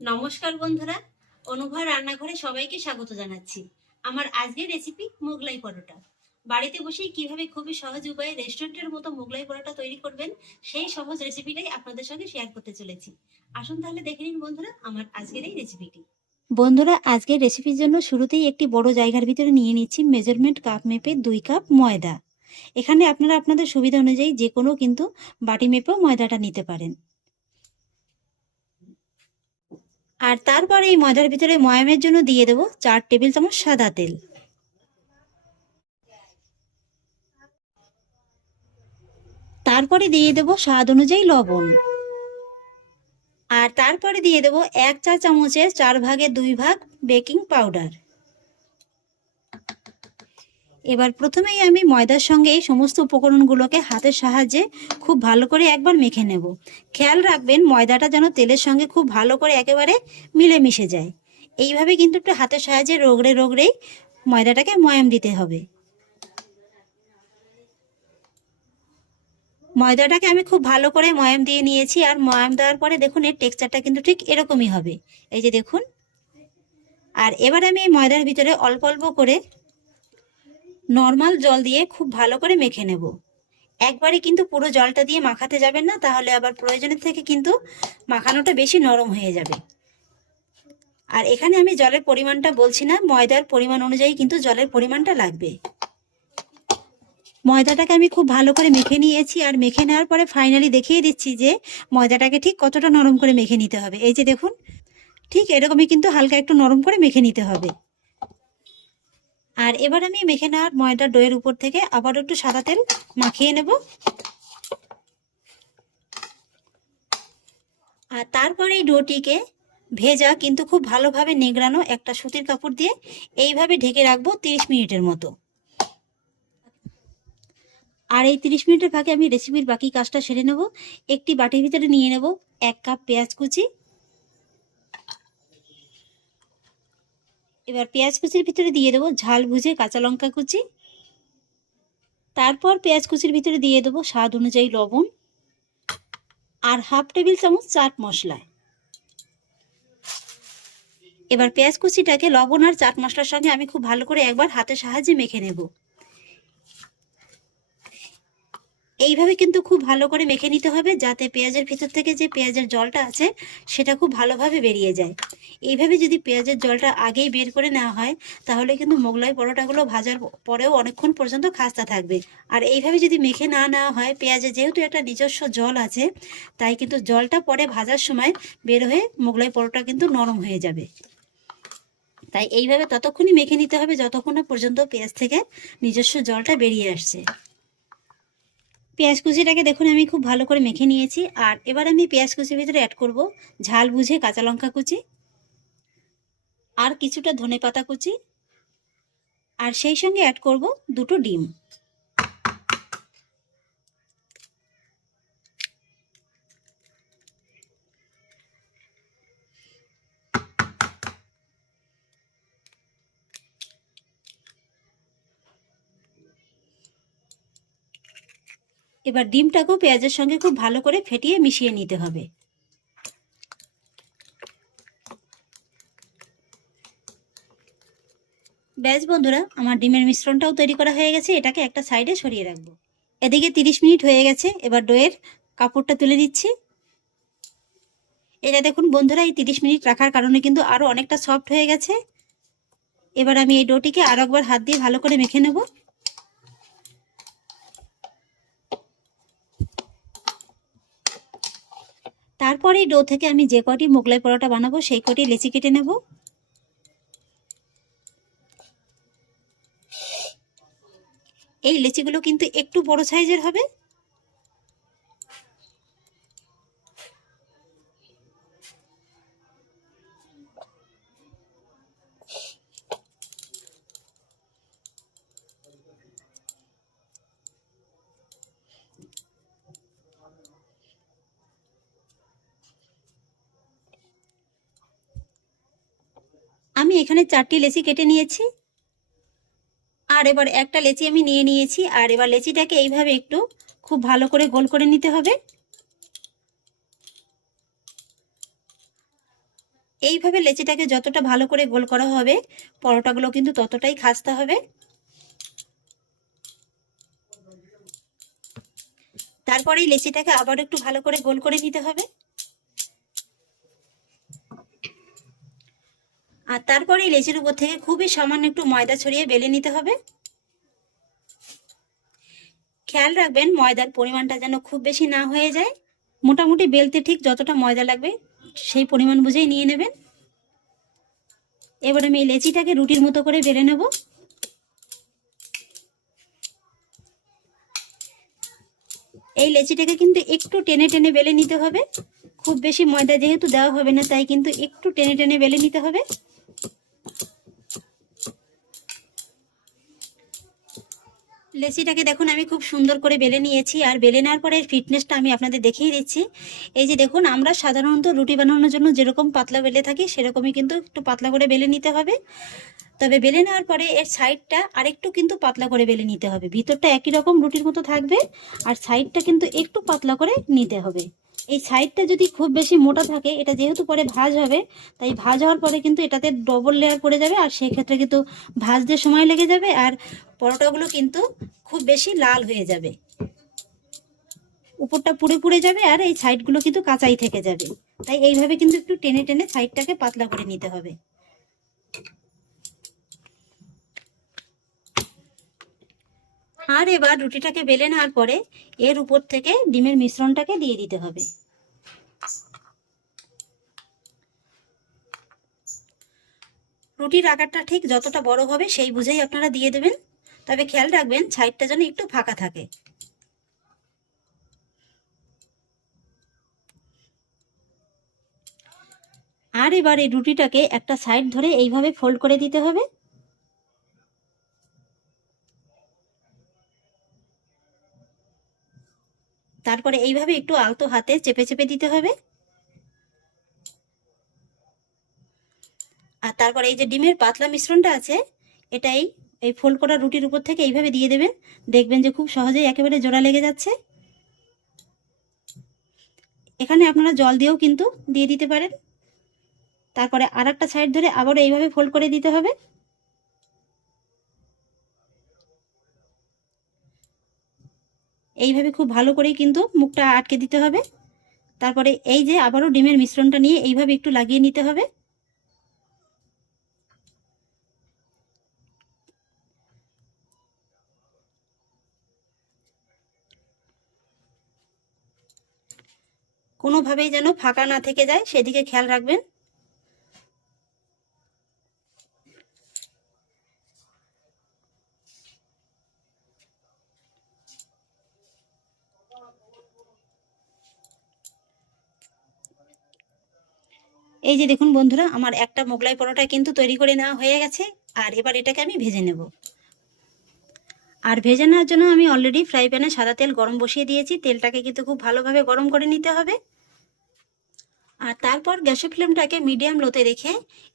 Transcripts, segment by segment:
নমস্কার বন্ধুরা অনুভব রান্নাঘরে সবাইকে স্বাগত জানাচ্ছি। আমার আজকের রেসিপি মোগলাই পরোটা। বাড়িতে বসেই কীভাবে খুবই সহজ উপায়ে রেস্টুরেন্টের মতো মোগলাই পরোটা তৈরি করবেন, সেই সহজ রেসিপিটাই আপনাদের সঙ্গে শেয়ার করতে চলেছি। আসুন তাহলে দেখে নিন বন্ধুরা, আমার আজকের এই রেসিপিটি বন্ধুরা, আজকের রেসিপির জন্য শুরুতেই একটি বড় জায়গার ভিতরে নিয়ে নিচ্ছি মেজারমেন্ট কাপ মেপে দুই কাপ ময়দা। এখানে আপনারা আপনাদের সুবিধা অনুযায়ী যে কোনো কিন্তু বাটি মেপেও ময়দাটা নিতে পারেন। আর তারপরে এই ময়দার ভিতরে ময়ামের জন্য দিয়ে দেবো চার টেবিল চামচ সাদা তেল। তারপরে দিয়ে দেবো স্বাদ অনুযায়ী লবণ। আর তারপরে দিয়ে দেবো এক চা চামচের চার ভাগে দুই ভাগ বেকিং পাউডার। এবার প্রথমেই আমি ময়দার সঙ্গে এই সমস্ত উপকরণগুলোকে হাতের সাহায্যে খুব ভালো করে একবার মেখে নেব। খেয়াল রাখবেন ময়দাটা যেন তেলের সঙ্গে খুব ভালো করে একেবারে মিলেমিশে যায়। এইভাবে কিন্তু একটু হাতের সাহায্যে রোগড়ে রোগড়েই ময়দাটাকে ময়াম দিতে হবে। ময়দাটাকে আমি খুব ভালো করে ময়াম দিয়ে নিয়েছি আর ময়াম দেওয়ার পরে দেখুন এর টেক্সচারটা কিন্তু ঠিক এরকমই হবে। এই যে দেখুন। আর এবার আমি এই ময়দার ভিতরে অল্প অল্প করে নর্মাল জল দিয়ে খুব ভালো করে মেখে নেব। একবারে কিন্তু পুরো জলটা দিয়ে মাখাতে যাবেন না, তাহলে আবার প্রয়োজনের থেকে কিন্তু মাখানোটা বেশি নরম হয়ে যাবে। আর এখানে আমি জলের পরিমাণটা বলছি না, ময়দার পরিমাণ অনুযায়ী কিন্তু জলের পরিমাণটা লাগবে। ময়দাটাকে আমি খুব ভালো করে মেখে নিয়েছি, আর মেখে নেওয়ার পরে ফাইনালি দেখিয়ে দিচ্ছি যে ময়দাটাকে ঠিক কতটা নরম করে মেখে নিতে হবে। এই যে দেখুন, ঠিক এরকমই কিন্তু হালকা একটু নরম করে মেখে নিতে হবে। আর এবার আমি মেখে নেওয়ার ময়দা ডোয়ের উপর থেকে আবার একটু সাদা তেল মাখিয়ে নেব। আর তারপরে এই ডোটিকে ভেজা কিন্তু খুব ভালোভাবে নেগড়ানো একটা সুতির কাপড় দিয়ে এইভাবে ঢেকে রাখব তিরিশ মিনিটের মতো। আর এই তিরিশ মিনিটের ফাঁকে আমি রেসিপির বাকি কাজটা সেরে নেব। একটি বাটির ভিতরে নিয়ে নেব এক কাপ পেঁয়াজ কুচি এবার পেঁয়াজ কুচির ভিতরে দিয়ে দেবো, ঝাল ভুজে কাঁচা লঙ্কা কুচি। তারপর পেঁয়াজ কুচির ভিতরে দিয়ে দেবো স্বাদ অনুযায়ী লবণ আর হাফ টেবিল চামচ চাট মশলা। এবার পেঁয়াজ কুচিটাকে লবণ আর চাট মশলার সঙ্গে আমি খুব ভালো করে একবার হাতের সাহায্যে মেখে নেব। এইভাবে কিন্তু খুব ভালো করে মেখে নিতে হবে যাতে পেঁয়াজের ভিতর থেকে যে পেঁয়াজের জলটা আছে সেটা খুব ভালোভাবে বেরিয়ে যায়। এইভাবে যদি পেঁয়াজের জলটা আগেই বের করে নেওয়া হয় তাহলে কিন্তু মোগলাই পরোটাগুলো ভাজার পরেও অনেকক্ষণ পর্যন্ত খাস্তা থাকবে। আর এইভাবে যদি মেখে না নেওয়া হয়, পেঁয়াজে যেহেতু একটা নিজস্ব জল আছে, তাই কিন্তু জলটা পরে ভাজার সময় বের হয়ে মোগলাই পরোটা কিন্তু নরম হয়ে যাবে। তাই এইভাবে ততক্ষণই মেখে নিতে হবে যতক্ষণ না পর্যন্ত পেঁয়াজ থেকে নিজস্ব জলটা বেরিয়ে আসছে। পেঁয়াজ কুচিটাকে দেখুন আমি খুব ভালো করে মেখে নিয়েছি। আর এবার আমি পেঁয়াজ কুচির ভিতরে অ্যাড করব ঝাল বুঝে কাঁচা লঙ্কা কুচি আর কিছুটা ধনে পাতা কুচি। আর সেই সঙ্গে অ্যাড করব দুটো ডিম। এবার ডিমটাকেও পেঁয়াজের সঙ্গে খুব ভালো করে ফেটিয়ে মিশিয়ে নিতে হবে। ব্যাস বন্ধুরা, আমার ডিমের মিশ্রণটাও তৈরি করা হয়ে গেছে। এটাকে একটা সাইডে সরিয়ে রাখব। এদিকে তিরিশ মিনিট হয়ে গেছে। এবার ডোয়ের কাপড়টা তুলে দিচ্ছি এটা দেখুন বন্ধুরা, এই তিরিশ মিনিট রাখার কারণে কিন্তু আরও অনেকটা সফট হয়ে গেছে। এবার আমি এই ডোটিকে আর একবার হাত দিয়ে ভালো করে মেখে নেব। তারপরে ডো থেকে আমি যে কটি মোগলাই পরোটা বানাবো, সেই কটি লেচি কেটে নেব। এই লেচিগুলো কিন্তু একটু বড় সাইজের হবে। এখানে চারটি লেচি কেটে নিয়েছি। আর এবার একটা লেচি আমি নিয়ে নিয়েছি। আর এবার লেচিটাকে এইভাবে একটু খুব ভালো করে গোল করে নিতে হবে। এইভাবে লেচিটাকে যতটা ভালো করে গোল করা হবে, পরোটাগুলো কিন্তু ততটাই খাসতে হবে। তারপরে এই লেচিটাকে আবার একটু ভালো করে গোল করে নিতে হবে। আর তারপরে এই লেচির উপর থেকে খুবই সামান্য একটু ময়দা ছড়িয়ে বেলে নিতে হবে। খেয়াল রাখবেন ময়দার পরিমাণটা যেন খুব বেশি না হয়ে যায়। মোটামুটি বেলতে ঠিক যতটা ময়দা লাগবে সেই পরিমাণ বুঝেই নিয়ে নেবেন। এবার আমি এই লেচিটাকে রুটির মতো করে বেলে নেব। এই লেচিটাকে কিন্তু একটু টেনে টেনে বেলে নিতে হবে। খুব বেশি ময়দা যেহেতু দেওয়া হবে না, তাই কিন্তু একটু টেনে টেনে বেলে নিতে হবে। লেচিটাকে দেখুন, আমি খুব সুন্দর করে বেলে নিয়েছি। আর বেলে নেওয়ার পরে ফিটনেসটা আমি আপনাদের দেখিয়ে দিচ্ছি। এই যে দেখুন, আমরা সাধারণত রুটি বানানোর জন্য যেরকম পাতলা বেলে থাকি, সেরকমই কিন্তু একটু পাতলা করে বেলে নিতে হবে। তবে বেলে নেওয়ার পরে এর সাইডটা আরেকটু কিন্তু পাতলা করে বেলে নিতে হবে। ভিতরটা একই রকম রুটির মতো থাকবে, আর সাইডটা কিন্তু একটু পাতলা করে নিতে হবে। এই সাইডটা যদি খুব বেশি মোটা থাকে, এটা যেহেতু পরে ভাজ হবে, তাই ভাজ হওয়ার পরে কিন্তু এটাতে ডবল লেয়ার পড়ে যাবে আর সেক্ষেত্রে কিন্তু ভাজতে সময় লেগে যাবে আর পরোটাগুলো কিন্তু খুব বেশি লাল হয়ে যাবে। উপরটা পুড়ে পুড়ে যাবে আর এই সাইডগুলো কিন্তু কাঁচাই থেকে যাবে। তাই এইভাবে কিন্তু একটু টেনে টেনে সাইডটাকে পাতলা করে নিতে হবে। আর এবার রুটিটাকে বেলে নেওয়ার পরে এর উপর থেকে ডিমের মিশ্রণটাকে দিয়ে দিতে হবে। রুটির আকারটা ঠিক যতটা বড় হবে সেই বুঝেই আপনারা দিয়ে দেবেন। তবে খেয়াল রাখবেন, সাইডটা যেন একটু ফাঁকা থাকে। আর এবার এই রুটিটাকে একটা সাইড ধরে এইভাবে ফোল্ড করে দিতে হবে। তারপরে এইভাবে একটু আলতো হাতে চেপে চেপে দিতে হবে। আর তারপরে এই যে ডিমের পাতলা মিশ্রণটা আছে, এটাই এই ফোল্ড করা রুটির উপর থেকে এইভাবে দিয়ে দেবেন। দেখবেন যে খুব সহজেই একেবারে জোড়া লেগে যাচ্ছে। এখানে আপনারা জল দিয়েও কিন্তু দিয়ে দিতে পারেন। তারপরে আর একটা সাইড ধরে আবারও এইভাবে ফোল্ড করে দিতে হবে। এইভাবে খুব ভালো করেই কিন্তু মুখটা আটকে দিতে হবে। তারপরে এই যে আবারও ডিমের মিশ্রণটা নিয়ে এইভাবে একটু লাগিয়ে নিতে হবে। কোনোভাবেই যেন ফাঁকা না থেকে যায়, সেদিকে খেয়াল রাখবেন। এই যে দেখুন বন্ধুরা, আমার একটা মোগলাই পরোটা কিন্তু তৈরি করে নেওয়া হয়ে গেছে, আর এবার এটাকে আমি ভেজে নেব। আর ভেজে নেওয়ার জন্য আমি অলরেডি ফ্রাই প্যানে সাদা তেল গরম বসিয়ে দিয়েছি, তেলটাকে কিন্তু খুব ভালোভাবে গরম করে নিতে হবে। আর তারপর গ্যাসের ফ্লেমটাকে মিডিয়াম লোতে রেখে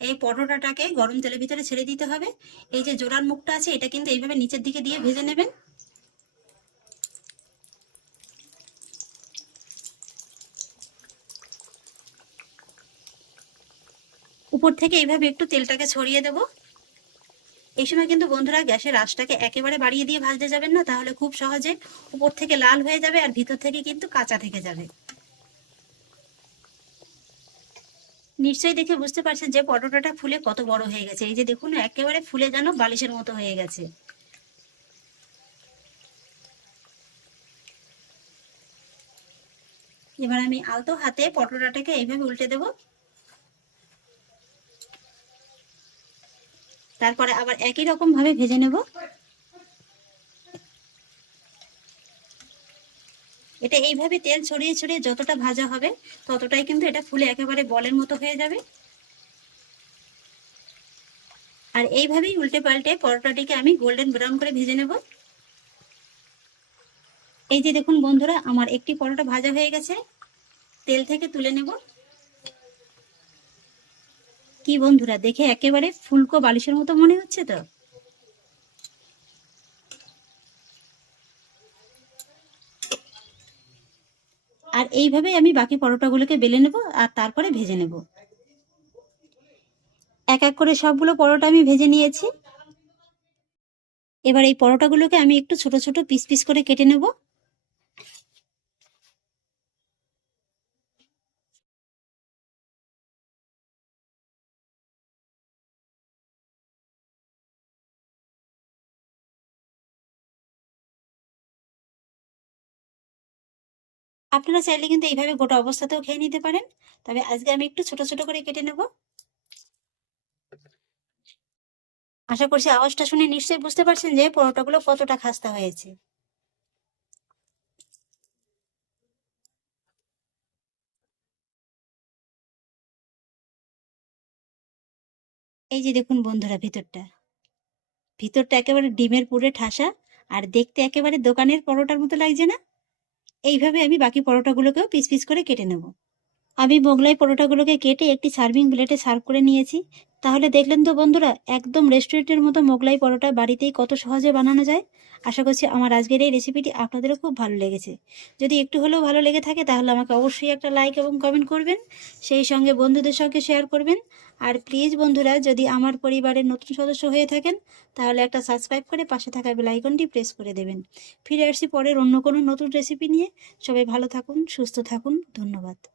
এই পরোটাটাকে গরম তেলের ভিতরে ছেড়ে দিতে হবে। এই যে জোড়ার মুখটা আছে, এটা কিন্তু এইভাবে নিচের দিকে দিয়ে ভেজে নেবেন। উপর থেকে এইভাবে একটু তেলটাকে ছড়িয়ে দেব। এই সময় কিন্তু বন্ধুরা গ্যাসের আঁচটাকে একেবারে বাড়িয়ে দিয়ে ভাজতে যাবেন না, তাহলে খুব সহজে উপর থেকে লাল হয়ে যাবে আর ভিতর থেকে কিন্তু কাঁচা থেকে যাবে। নিশ্চয়ই দেখে বুঝতে পারছেন যে পটোটাটা ফুলে কত বড় হয়ে গেছে। এই যে দেখুন, একেবারে ফুলে যেন বালিশের মতো হয়ে গেছে। এবার আমি আলতো হাতে পটোটাটাকে এইভাবে উল্টে দেব। তারপরে আবার একই রকম ভাবে ভেজে নেব। এটা এইভাবে তেল ছড়িয়ে ছড়িয়ে যতটা ভাজা হবে, ততটাই কিন্তু এটা ফুলে একেবারে বলের মতো হয়ে যাবে। আর এইভাবেই উল্টে পাল্টে পরোটাটিকে আমি গোল্ডেন ব্রাউন করে ভেজে নেব। এই যে দেখুন বন্ধুরা, আমার একটি পরোটা ভাজা হয়ে গেছে। তেল থেকে তুলে নেব। কি বন্ধুরা, দেখে একেবারে ফুলকো বালিশের মতো মনে হচ্ছে তো? আর এইভাবে আমি বাকি পরোটাগুলোকে বেলে নেব আর তারপরে ভেজে নেব। এক এক করে সবগুলো পরোটা আমি ভেজে নিয়েছি। এবার এই পরোটাগুলোকে আমি একটু ছোট ছোট পিস পিস করে কেটে নেব। আপনারা চাইলে কিন্তু এইভাবে গোটা অবস্থাতেও খেয়ে নিতে পারেন। তবে আজকে আমি একটু ছোট ছোট করে কেটে নেব। আশা করছি আওয়াজটা শুনে নিশ্চয়ই বুঝতে পারছেন যে পরোটাগুলো কতটা খাস্তা হয়েছে। এই যে দেখুন বন্ধুরা ভিতরটা। ভিতরটা একেবারে ডিমের পুরে ঠাসা, আর দেখতে একেবারে দোকানের পরোটার মতো লাগছে না? এইভাবে আমি বাকি পরোটাগুলোকেও পিস পিস করে কেটে নেব। আমি মোগলাই পরোটাগুলোকে কেটে একটি সার্ভিং প্লেটে সার্ভ করে নিয়েছি। তাহলে দেখলেন তো বন্ধুরা, একদম রেস্টুরেন্টের মতো মোগলাই পরোটা বাড়িতেই কত সহজে বানানো যায়। আশা করছি আমার আজকের এই রেসিপিটি আপনাদেরও খুব ভালো লেগেছে। যদি একটু হলেও ভালো লেগে থাকে, তাহলে আমাকে অবশ্যই একটা লাইক এবং কমেন্ট করবেন, সেই সঙ্গে বন্ধুদের সঙ্গে শেয়ার করবেন। আর প্লিজ বন্ধুরা, যদি আমার পরিবারের নতুন সদস্য হয়ে থাকেন, তাহলে একটা সাবস্ক্রাইব করে পাশে থাকা বেল আইকনটি প্রেস করে দেবেন। ফিরে আসছি পরের অন্য কোনো নতুন রেসিপি নিয়ে। সবাই ভালো থাকুন, সুস্থ থাকুন, ধন্যবাদ।